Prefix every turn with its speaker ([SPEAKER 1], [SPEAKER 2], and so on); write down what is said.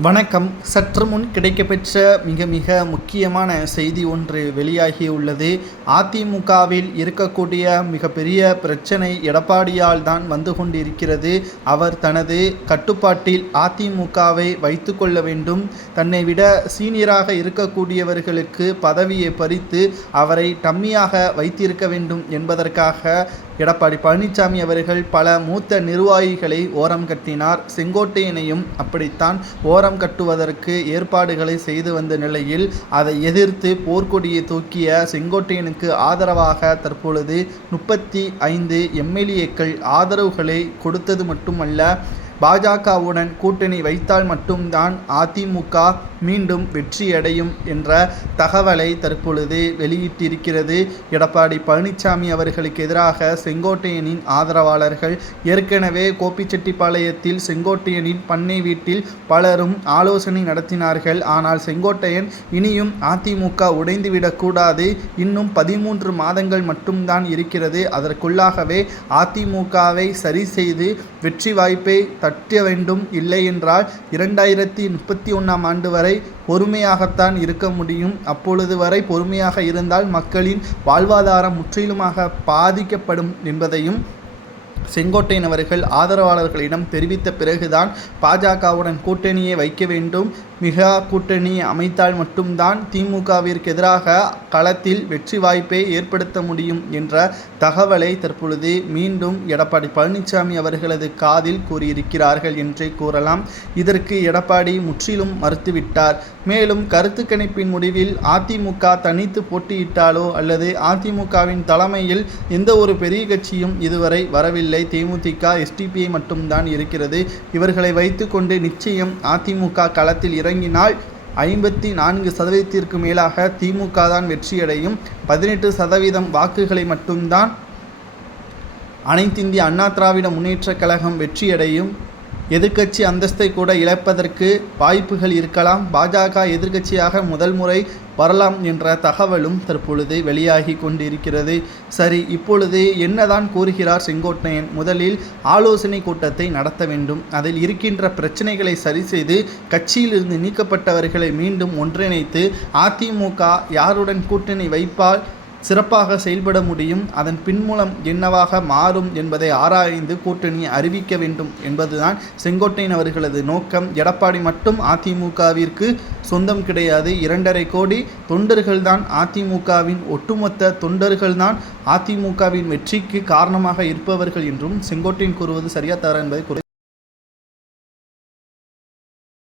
[SPEAKER 1] வணக்கம். சற்று முன் கிடைக்கப்பெற்ற மிக மிக முக்கியமான செய்தி ஒன்று வெளியாகியுள்ளது அதிமுகவில் இருக்கக்கூடிய மிகப்பெரிய பிரச்சனை எடப்பாடியால் தான் வந்து கொண்டிருக்கிறது. அவர் தனது கட்டுப்பாட்டில் அதிமுகவை வைத்து கொள்ள வேண்டும். தன்னை விட சீனியராக இருக்கக்கூடியவர்களுக்கு பதவியை பறித்து அவரை டம்மியாக வைத்திருக்க வேண்டும் என்பதற்காக எடப்பாடி பழனிசாமி அவர்கள் பல மூத்த நிர்வாகிகளை ஓரம் கட்டினார். செங்கோட்டையனையும் அப்படித்தான் ஓரம் கட்டுவதற்கு ஏற்பாடுகளை செய்து வந்த நிலையில் அதை எதிர்த்து போர்க்கொடியை தூக்கிய செங்கோட்டையனுக்கு ஆதரவாக தற்பொழுது முப்பத்தி ஐந்து எம்எல்ஏக்கள் ஆதரவுகளை கொடுத்தது மட்டுமல்ல பாஜகவுடன் கூட்டணி வைத்தால் மட்டும்தான் அதிமுக மீண்டும் வெற்றியடையும் என்ற தகவலை தற்பொழுது வெளியிட்டிருக்கிறது. எடப்பாடி பழனிசாமி அவர்களுக்கு எதிராக செங்கோட்டையனின் ஆதரவாளர்கள் ஏற்கனவே கோபிச்செட்டிப்பாளையத்தில் செங்கோட்டையனின் பண்ணை வீட்டில் பலரும் ஆலோசனை நடத்தினார்கள். ஆனால் செங்கோட்டையன் இனியும் அதிமுக உடைந்துவிடக்கூடாது இன்னும் பதிமூன்று மாதங்கள் மட்டும்தான் இருக்கிறது. அதற்குள்ளாகவே அதிமுகவை சரி செய்து வெற்றி வாய்ப்பை தட்ட வேண்டும். இல்லை என்றால் இரண்டாயிரத்தி முப்பத்தி ஒன்றாம் ஆண்டு வரை பொறுமையாகத்தான் இருக்க முடியும். அப்பொழுது வரை பொறுமையாக இருந்தால் மக்களின் வாழ்வாதாரம் முற்றிலுமாக பாதிக்கப்படும் என்பதையும் செங்கோட்டையன் அவர்கள் ஆதரவாளர்களிடம் தெரிவித்த பிறகுதான் பாஜகவுடன் கூட்டணியை வைக்க வேண்டும். மிகா கூட்டணி அமைத்தால் மட்டும்தான் திமுகவிற்கு எதிராக களத்தில் வெற்றி வாய்ப்பை ஏற்படுத்த முடியும் என்ற தகவலை தற்பொழுது மீண்டும் எடப்பாடி பழனிசாமி அவர்களது காதில் கூறியிருக்கிறார்கள் என்றே கூறலாம். இதற்கு எடப்பாடி முற்றிலும் மறுத்துவிட்டார். மேலும் கருத்து கணிப்பின் முடிவில் அதிமுக தனித்து போட்டியிட்டாலோ அல்லது அதிமுகவின் தலைமையில் எந்த ஒரு பெரிய கட்சியும் இதுவரை வரவில்லை. தேமுதிக எஸ்டிபிஐ மட்டும்தான் இருக்கிறது. இவர்களை வைத்துக்கொண்டு நிச்சயம் அதிமுக களத்தில் தொடங்கினால் ஐம்பத்தி நான்கு சதவீதத்திற்கு மேலாக திமுக தான் வெற்றியடையும். பதினெட்டு சதவீதம் வாக்குகளை மட்டும்தான் அனைத்திந்திய அண்ணா திராவிட முன்னேற்றக் கழகம் வெற்றியடையும். எதிர்க்கட்சி அந்தஸ்தை கூட இழப்பதற்கு வாய்ப்புகள் இருக்கலாம். பாஜக எதிர்க்கட்சியாக முதல் முறை வரலாம் என்ற தகவலும் தற்பொழுது வெளியாகி கொண்டிருக்கிறது. சரி இப்பொழுது என்னதான் கூறுகிறார் செங்கோட்டையன்? முதலில் ஆலோசனை கூட்டத்தை நடத்த வேண்டும். அதில் இருக்கின்ற பிரச்சனைகளை சரி செய்து கட்சியிலிருந்து நீக்கப்பட்டவர்களை மீண்டும் ஒன்றிணைத்து அதிமுக யாருடன் கூட்டணி வைப்பால் சிறப்பாக செயல்பட முடியும். அதன் பின்மூலம் என்னவாக மாறும் என்பதை ஆராய்ந்து கூட்டணி அறிவிக்க வேண்டும் என்பதுதான் செங்கோட்டையன் அவர்களது நோக்கம். எடப்பாடி மட்டும் அதிமுகவிற்கு சொந்தம் கிடையாது. இரண்டரை கோடி தொண்டர்கள்தான் அதிமுகவின் ஒட்டுமொத்த தொண்டர்கள்தான் அதிமுகவின் வெற்றிக்கு காரணமாக இருப்பவர்கள் என்றும் செங்கோட்டையன் கூறுவது சரியா தவறா என்பதை குறி